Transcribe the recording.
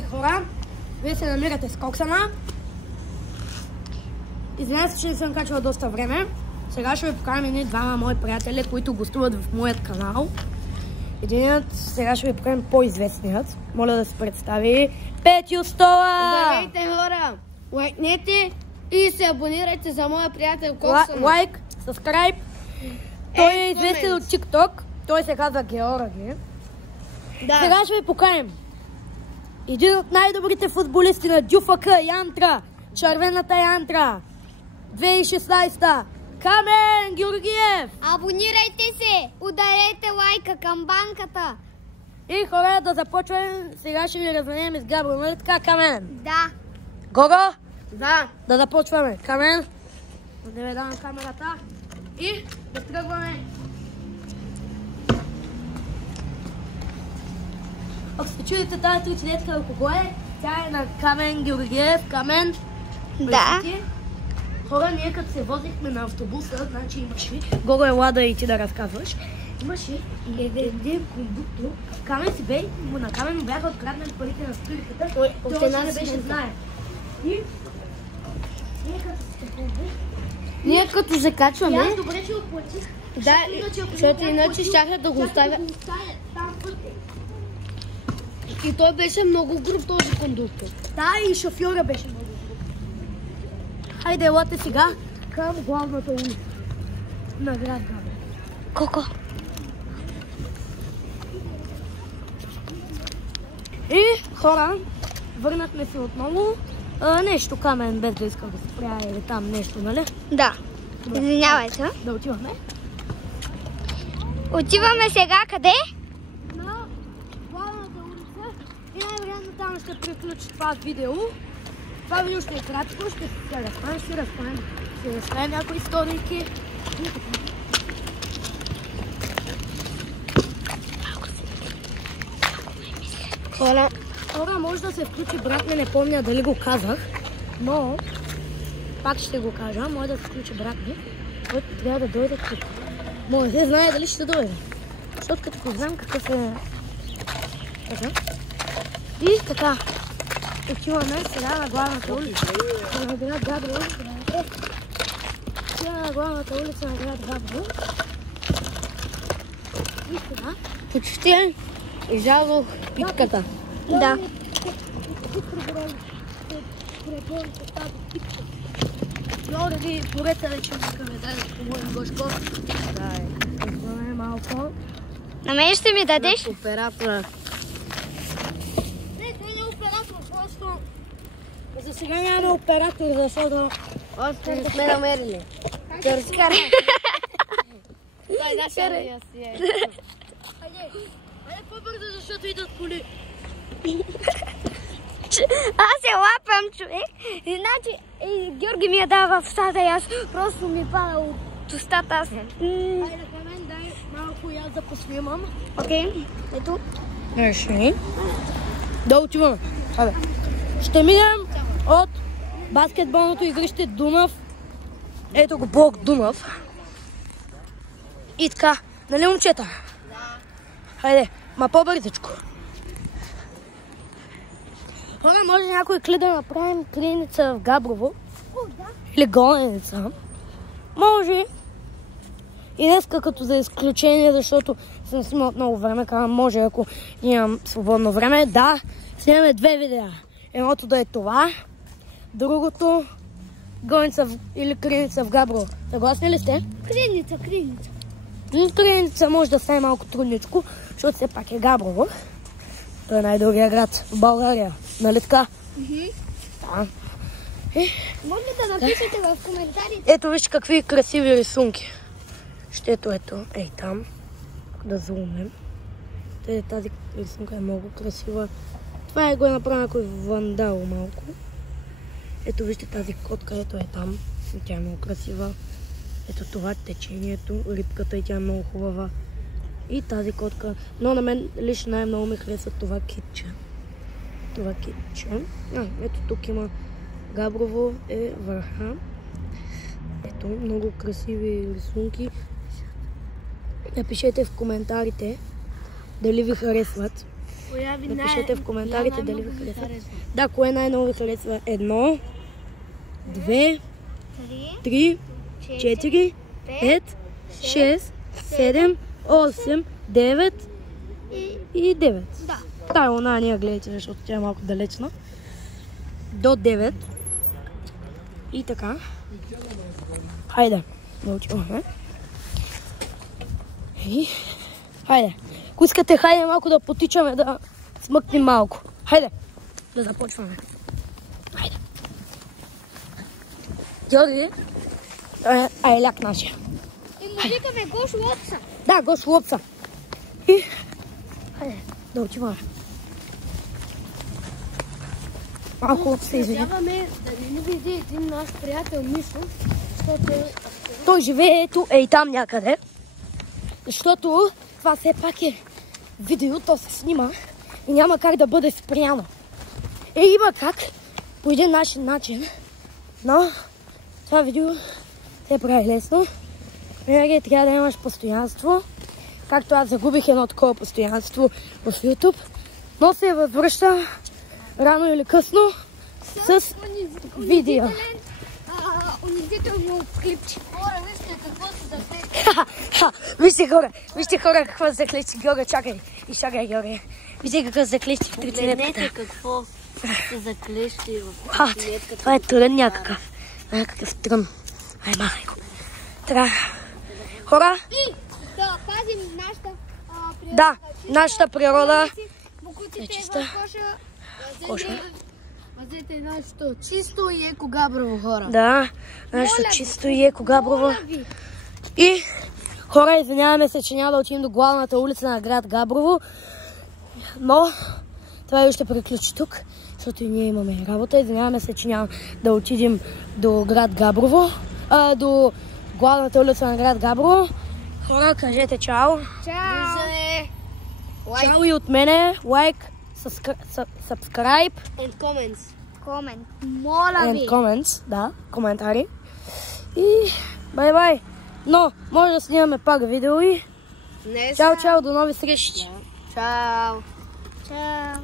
Здравейте хора! Вие се намирате с Коксана. Извинявам се, че не съм качвала доста време. Сега ще ви покажем едни двама мои приятели, които гостуват в моят канал. Единият, сега ще ви покажем по-известният. Моля да се представи Петю Стола! Здравейте хора! Лайкнете и се абонирайте за моя приятел Коксана. Лайк, сабскрайб. Той е известен от TikTok. Той се казва Георги. Да. Сега ще ви покажем един от най-добрите футболисти на ДЮФК, Янтра, червената Янтра, 2016, Камен Георгиев. Абонирайте се! Ударете лайка към банката! И хора, да започваме. Сега ще ви развенем с Габро, нали така, Камен? Да. Гого? Да. Да започваме. Камен, да ви дам камерата и да тръгваме. Ако се чуете тази тричилетка на кого е, тя е на Камен Георгиев. Камен, Да. Хора, ние като се возихме на автобуса, значи имаше, Гого е Лада и ти да разказваш, имаше един кондуктор. Камен си бе, на Камен му бяха откраднали парите на спирката, той още не беше знае. И Ние като закачваме... аз добре, че го платих. Да, защото иначе щяха да го оставя. И той беше много груб, този кондуктор. Да, и шофьора беше много груб. Хайде, елате сега към главната улица на град Габро. Коко? И хора, върнахме се отново. Нещо Камен, без да иска да се спря или там нещо, нали? Да. Извинявайте. Да отиваме. Отиваме сега къде? На главната улица и най-вероятно там ще приключи това видео. Това видео ще е кратко, ще се разправим, ще разправим някои историйки. Хора, може да се включи брат ми, не помня дали го казах, но пак ще го кажа, може да се включи брат ми, който трябва да дойде тук. Но не се знае дали ще дойде, защото като го знам какъв е... И така, отиваме сега на главната улица на град Габро. Отиваме на главната улица на град Габро. И сега Почти излязох питката. Да. Лореди, порете да че искаме да помолим Гошко. Дай, изгледаме малко. На мен ще ми дадеш? Оператора. Не, той не е оператор, просто... За сега нямаме оператор, защото... Още не сме намерили. Търскаре. Той наша ли си е? Хайде по-бързо, защото идат коли. Аз се лапам, човек. Иначе Георги ми я дава в устата и аз просто ми пада от устата. Хайде, Камен, дай малко и аз да поснимам. Окей, ето. Реши. Да отиваме. Хайде. Ще минем от баскетболното игрище Дунав. Ето го блок Дунав. И така, нали момчета? Да. Хайде, ма по-бързичко. Хора, може някой клип да направим криеница в Габрово. Или гоненица. Може. И днеска като за изключение, защото съм снимал от много време, казвам може, ако имам свободно време. Да, снимаме две видеа. Едното да е това, другото гоненица или криеница в Габрово. Съгласни ли сте? Криеница. Криеница може да стане малко трудничко, защото все пак е Габрово. Той е най-дългия град в България. Нали така? Да. Може да напишете в коментарите. Ето виж какви красиви рисунки. Ето, ей там. Да зумем. Тази рисунка е много красива. Това го е направил някой вандал малко. Ето вижте тази котка, ето е там. Тя е много красива. Ето това течението, рибката и тя е много хубава. И тази котка. Но на мен лично най-много ми харесва това китче. Ето тук има Габрово е върха. Ето много красиви рисунки. Напишете в коментарите дали ви харесват. Напишете в коментарите дали ви харесва. Да, кое най-много ви харесва? 1, 2, 3, 4, 5, 6, 7, 8, 9 и 9. Да, она не гледайте, защото тя е малко далечна. До 9. И така. Хайде, да отиваме. И... Хайде. Ако искате, хайде малко да потичаме, да смъкнем малко. Хайде, да започваме. Хайде. Георги, ляк нашия. И му викаме Гош Лопса. Да, Гош Лопса. И... Хайде, да отиваме. Малко се извини. Надяваме да не ни види един наш приятел Мишо, защото... Той живее ето, там някъде. Защото това все пак е видео, то се снима и няма как да бъде спряно. Има как по един начин, но това видео се прави лесно. Винаги трябва да имаш постоянство. Както аз загубих едно такова постоянство в YouTube, но се възвръща рано или късно с видео. Унизително клипче. Хора, вижте какво се заклечи. Вижте хора какво се заклечи. Георги, чакай. И чакай, Георги. Вижте какво се заклечи в тротинетката. Погледнете какво се заклещи в тротинетката. Това е трън някакъв. Някакъв трън. Ай, махай го. Така. Хора? И да пазим нашата природа. Да, нашата природа Букуците е чиста. в коша. Пазете нашето чисто и еко Габрово, хора. Да, нашето чисто и еко Габрово. И хора, извиняваме се, че няма да отидем до главната улица на град Габрово, но това ще приключи тук, защото и ние имаме работа. Извиняваме се, че няма да отидем до град Габрово, до главната улица на град Габрово. Хора, кажете чао. Чао. Чао и от мене. Лайк, subscribe And comments. Comment. Моля ви. And comments, да, коментари. И бай-бай. Но може да снимаме пак видео и чао, до нови срещи. Чао. Чао.